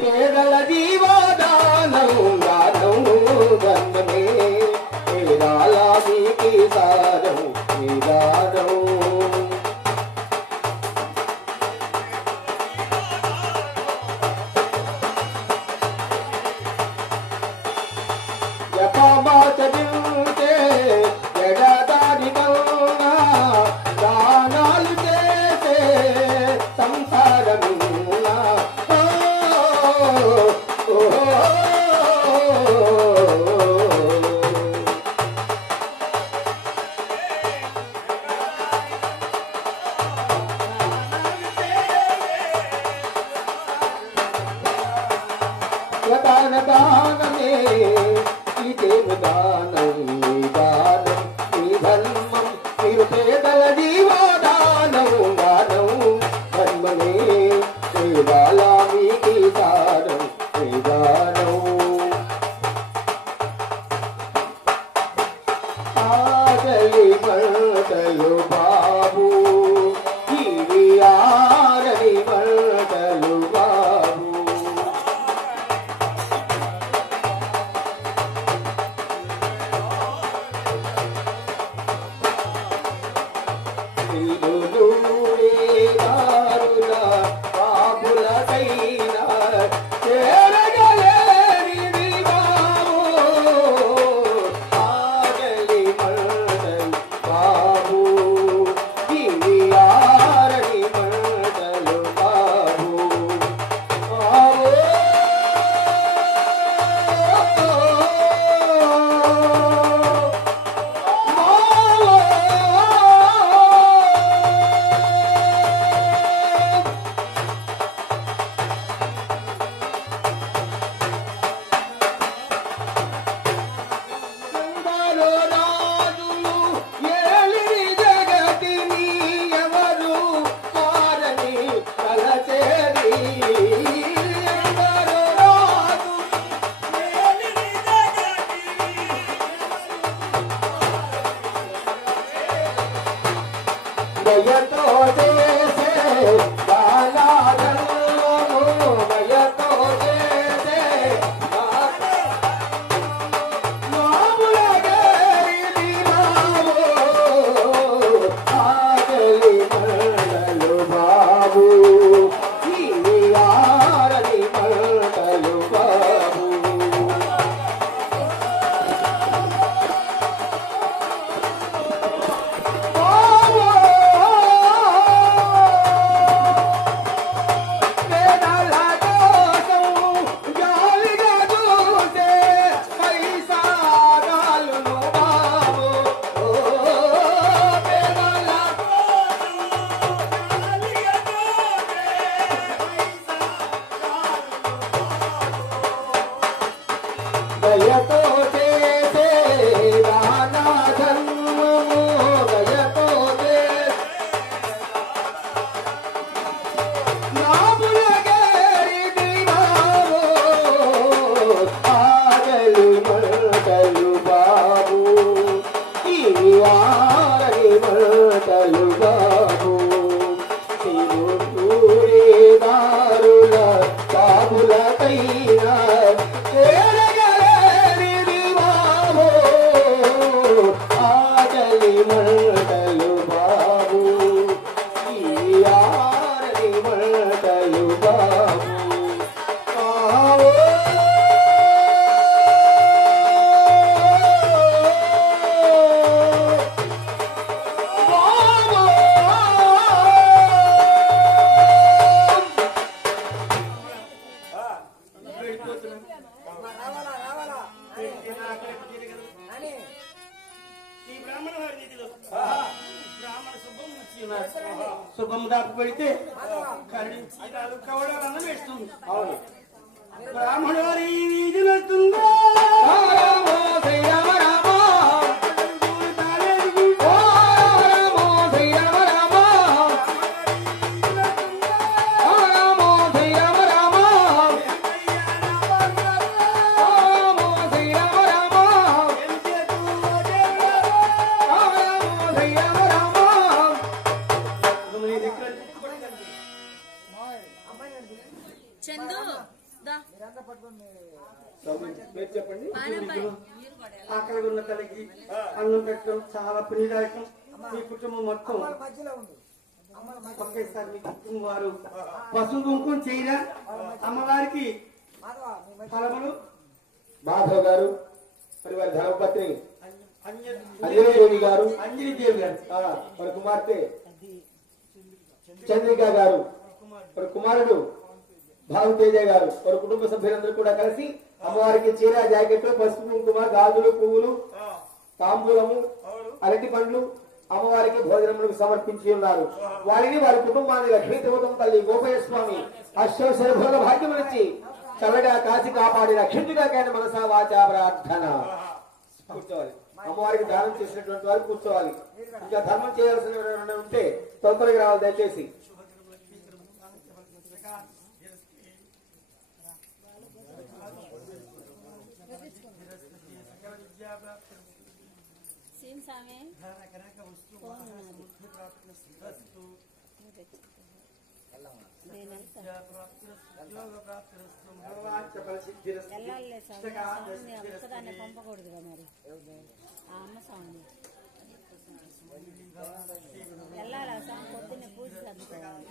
pueda दान में देवदान Thank you. అమ్మమ్మ దాకా పెడితే కవడాలు వేస్తుంది. అవును. బ్రాహ్మణ వారి వీధి చందు అక్కడ ఉన్న తల్లికి అన్నం పెట్టడం చాలా ప్రియదాయకం మీ కుటుంబం మొత్తం ఒకేసారి మీ కుటుంబం వారు పశువు కుంకుమ చేయరా? అమ్మవారికి ఫలములు? మాధవ్ గారు మరి వారి ధర్మపత్ని అంజలి దేవి గారు. అంజలి దేవి గారు వారి కుమార్తె. చంద్రిక గారు వారి కుమారుడు భానుతేజ గారు వారి కుటుంబ సభ్యులందరూ కూడా కలిసి అమ్మవారికి చీర జాకెట్లు పసుపు కుంకుమ గాజులు పువ్వులు తాంబూలము అరటి పండ్లు అమ్మవారికి భోజనములకు సమర్పించి ఉన్నారు. వారిని వారి కుటుంబాన్ని లక్ష్మీ దేవతం తల్లి గోపయ స్వామి అష్టోత్తర భాగ్యం నుంచి చల్లగా కాచి కాపాడి రక్షించుగా కానీ మనసా వాచా ప్రార్థన. కూర్చోవాలి అమ్మవారికి దానం చేసినటువంటి వారు కూర్చోవాలి. ఇంకా ధర్మం చేయాల్సిన ఎవరైనా ఉంటే తొందరగా రావాలి దయచేసి. వెళ్ళాలి పంపకూడదు మరి ఆ అమ్మ స్వామిని వెళ్ళాలి ఆ పొద్దున్న పూజ చదువుకోవాలి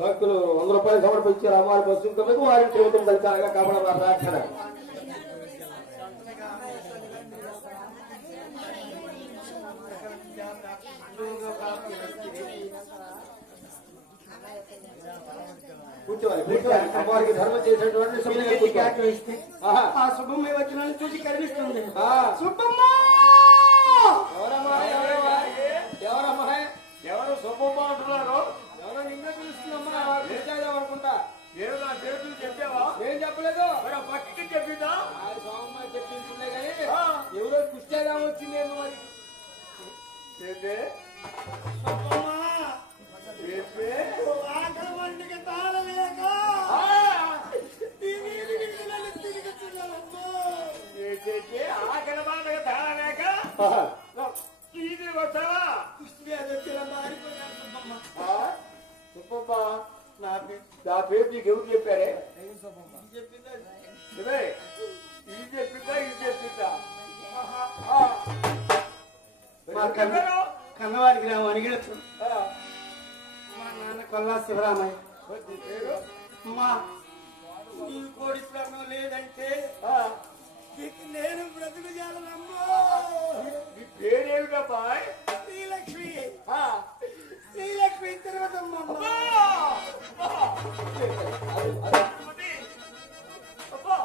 భక్తులు వంద రూపాయలు సమర్పించారు అమ్మవారి పశువులకు వారి దేవతం దర్శనంగా కూర్చోవాలి కూర్చోవాలి. అమ్మవారికి ధర్మం కూర్చోవాలి. ఆహా. ఆ వచ్చిన చూసి కనిపిస్తుంది ఆ. శుభమ్మా ఎవరమ్మా ఎవరమ్మా? ఎవరమ్మా? ఎవరు అంటున్నారు? ఎవరో నిన్నే పిలుస్తుందమ్మా పిలిచేద్దాం అనుకుంటా. నేను నా పేరు చెప్పావా? ఏం చెప్పలేదు. మరి పక్కకి చెప్పిందా? ఆ స్వామి చెప్పించులే కానీ. ఎవరో కుష్టేదాం వచ్చిందేమో మరి. ఏంటి? వచ్చావా? సుబ్బమ్మ. నా పేరు నా నీకు ఎవరు చెప్పారే? చెప్పింది. ఇదే చెప్పిందా? ఇది చెప్పిందా? కన్నవారి గ్రామానికి. మా నాన్న కొల్లా శివరామయ్య. నీ అమ్మా ఈ కోడి ప్రాణం లేదంటే నేను బ్రతుకు చేయాలమ్మా నీ పేరేమిటమ్మా శ్రీలక్ష్మి. ఆ. శ్రీలక్ష్మి తిరుగుతమ్మ అబ్బా!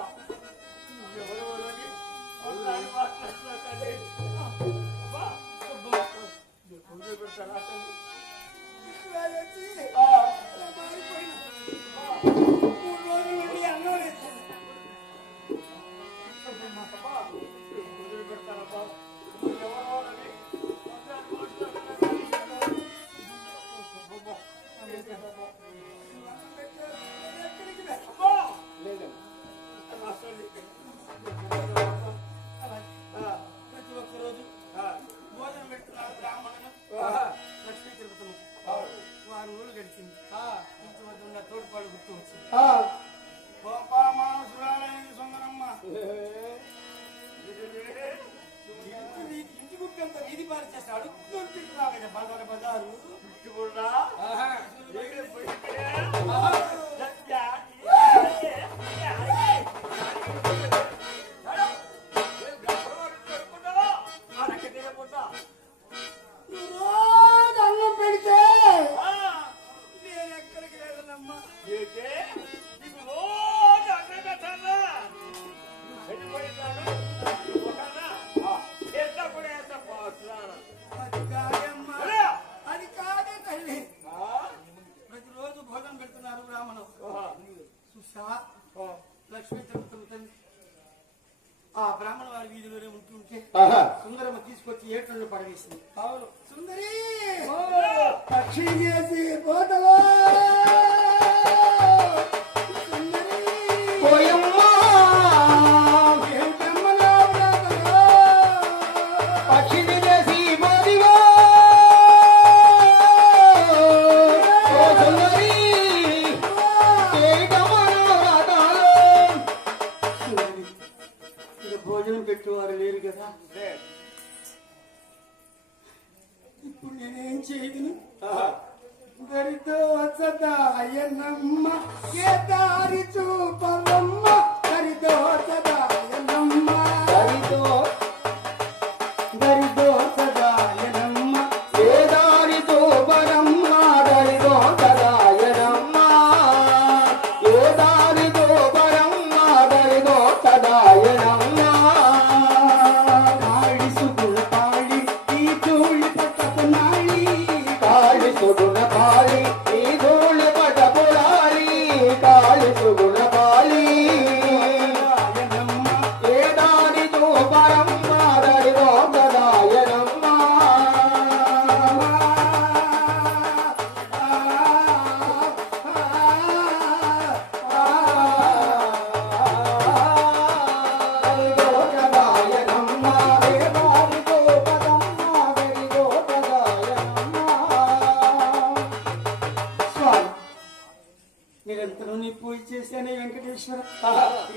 నిరంతరం నీ పూజ చేశానే వెంకటేశ్వర.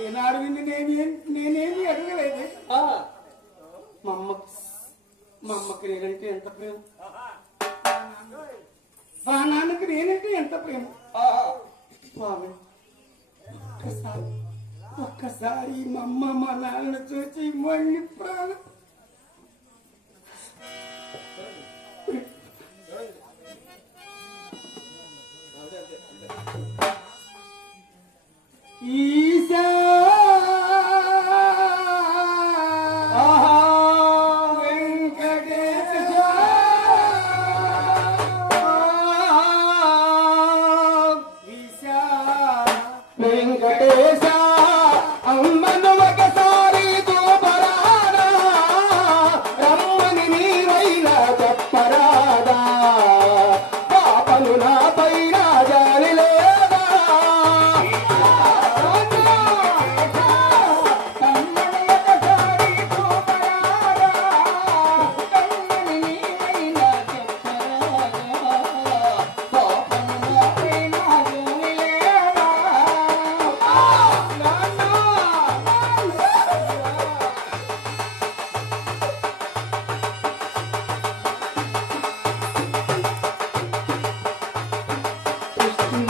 ఏనాడు విని నేనే నేనేమి అడగలేదు. మా అమ్మకి నేనంటే ఎంత ప్రేమ? మా నాన్నకి నేనంటే ఎంత ప్రేమ? మావి ఒక్కసారి ఒక్కసారి మా అమ్మ మా నాన్న చూసి మళ్ళీ ప్రాణం Isa!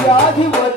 राधिव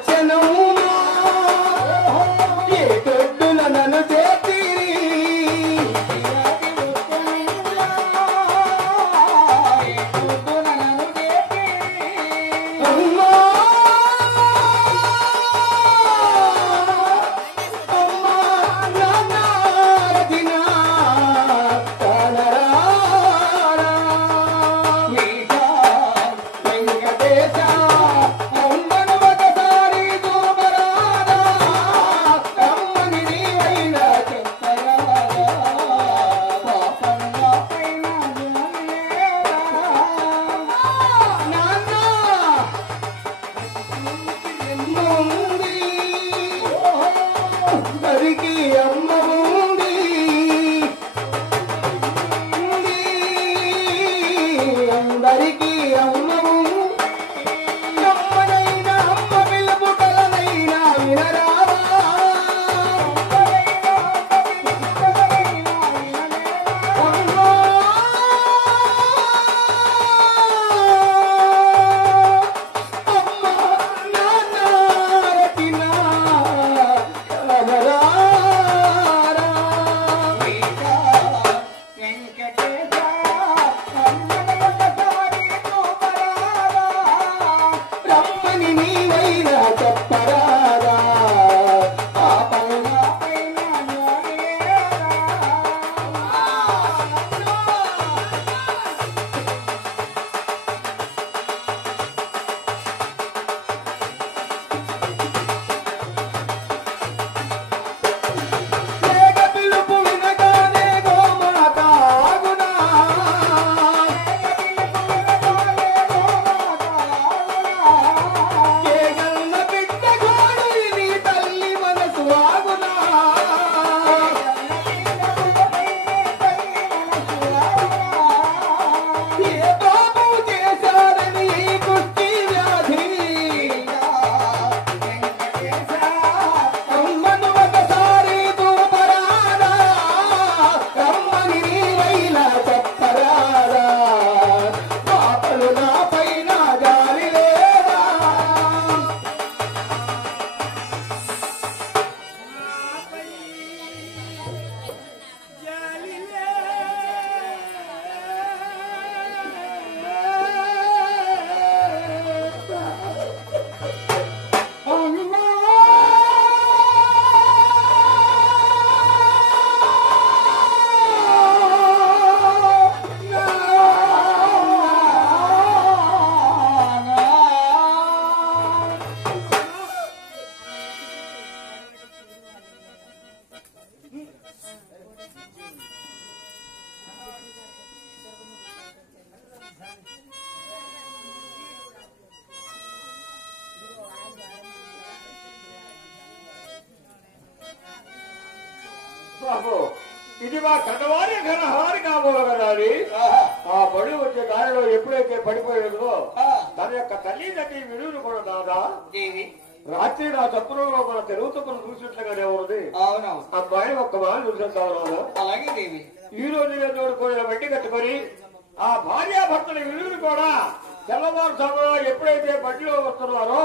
దారిలో ఎప్పుడైతే పడిపోయాడో తన యొక్క తల్లిదండ్రి విడుదల కూడా దాదా. దేవి. రాత్రి నా తప్పులలో మన తెలుగు చూసినట్లుగానే ఉంది అవునవును. అబ్బాయి ఒక్క మాట చూసేస్తాను అలాగే దేవి. ఈ రోజు తోడుకోయిన బట్టి కట్టుకొని ఆ భార్యాభర్తల విలువలు కూడా తెల్లవారు సమయంలో ఎప్పుడైతే బడ్డీలో వస్తున్నారో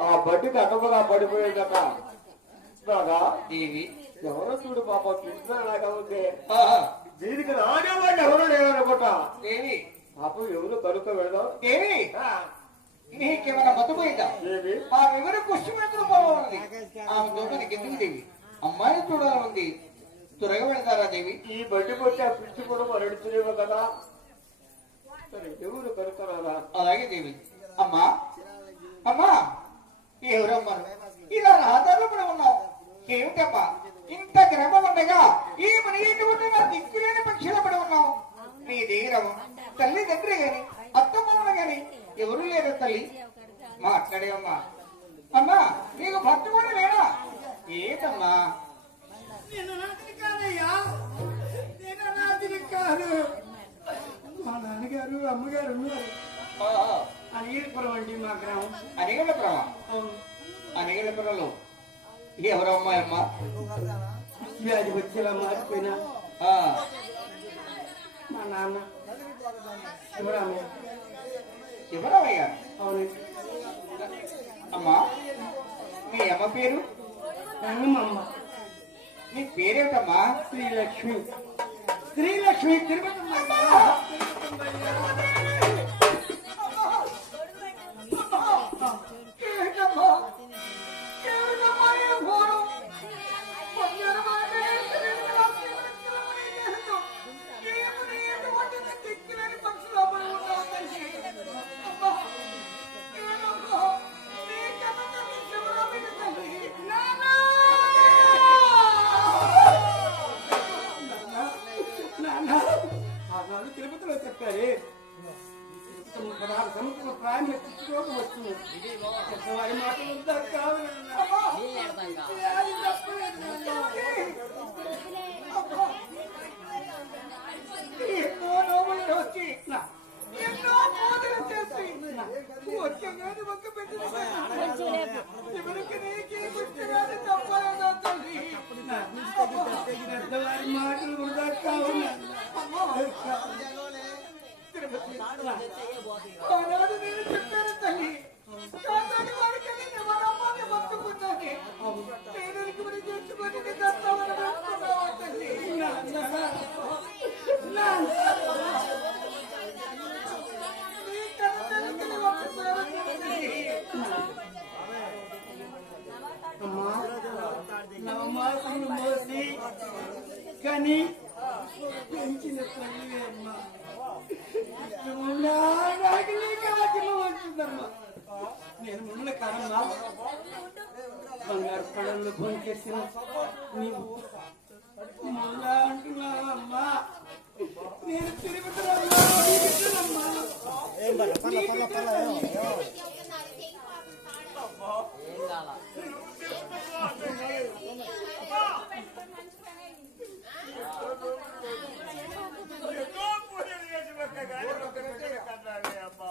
ఆ బడ్డీకి అడ్డముగా పడిపోయేదట ఎవరో చూడు పాప ఉంది. ఆహా. దీనికి రానేవాళ్ళు ఎవరో లేదనుకుంటా పాపం ఎవరు కనుక వెళదాం? దేవి నీకేమైనా మతపోయిందా ఏమి ఆ వివర పుష్పమిత్రులు పోవాలి. ఆమె దొంగని గిద్దుకు దేవి. అమ్మాయిని చూడాలనుంది త్వరగా వెళ్తారా దేవి? ఈ బడ్డీ కొట్టి ఆ పిచ్చి కూడా మరడుతున్నావు కదా. సరే ఎవరు కనుకరారా అలాగే దేవి. అమ్మా అమ్మా ఎవరమ్మా? ఇలా రహదారులు కూడా ఉన్నావు ఏమిటమ్మా? ఇంత క్రమం ఉండగా ఈ మన ఏంటి ఉండగా దిక్కులేని పక్షులు పడి ఉన్నావు? నీ దగ్గర తల్లి దగ్గర గాని అత్తమ్మల గాని ఎవరు లేరు తల్లి? మాట్లాడేవమ్మా అమ్మా. నీకు భర్త కూడా లేడా? ఏంటమ్మా? నేను నాటిని కాదయ్యా. నేను నాటిని కాదు. మా నాన్నగారు అమ్మగారు ఉన్నారు. అనిగిరిపురం అండి మా గ్రామం. అనిగలపురమా. అనిగలపురంలో ఎవరు అమ్మాయి అమ్మా వ్యాధి వచ్చేలా మారిపోయినా. నాన్న శివరామయ్య ఎవరమ్మయ్యా అవును. అమ్మా? మీ అమ్మ పేరు? రంగమమ్మ నీ పేరేమిటమ్మా? శ్రీలక్ష్మి. శ్రీలక్ష్మి తిరుపతి ఒక్క గాలి ఒక్క పెట్టె కన్నావే అమ్మా.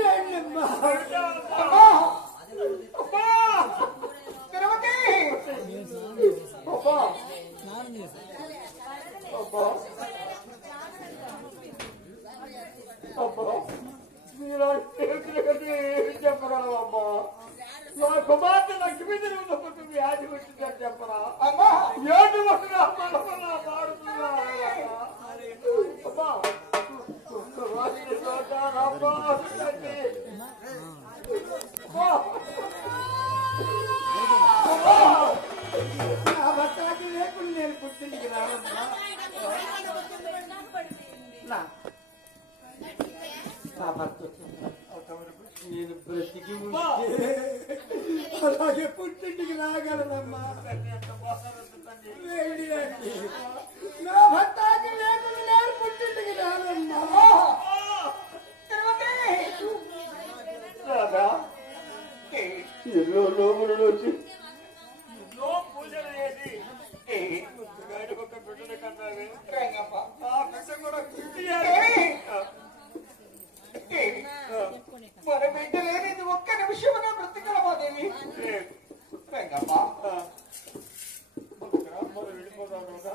నేను బ్రతికి అలాగే పుట్టింటికి రాగలనమ్మా నా భర్తకి లేకుండా నేను పుట్టింటికి రానమ్మా ఎన్నో లోపల నుంచి ఒక బిడ్డ కన్నా కూడా గుర్తియాలి. మన బిడ్డ లేనిది ఒక్క నిమిషం బ్రతికలమా దేవి రంగమ్మ. ఆ. మనం వెళ్ళిపోదాం కదా.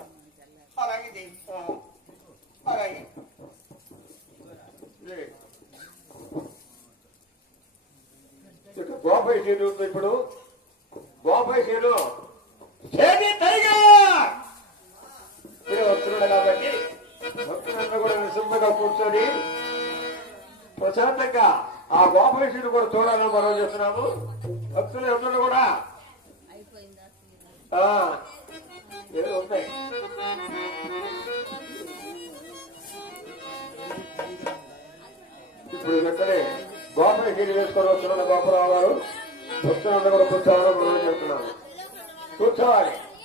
అలాగే దేవి అలాగే. లే. ఇక గోపాయి సీను ఉంది ఇప్పుడు? సీను చేతి టైగర్ ఇదే వస్తున్నాడు కాబట్టి భక్తులంతా కూడా నిశ్శబ్దంగా కూర్చొని ప్రశాంతంగా ఆ గోపాయి కూడా చూడాలని మనం చేస్తున్నాము భక్తులు ఎవరు కూడా? ఏదో ఉంటాయి. ఇప్పుడు వెంటనే గోపని వేసుకొని వస్తున్న గోపరావు గారు. భక్తులందరూ కూడా కూర్చోవాలని మనం చెప్తున్నాము. కూర్చోవాలి.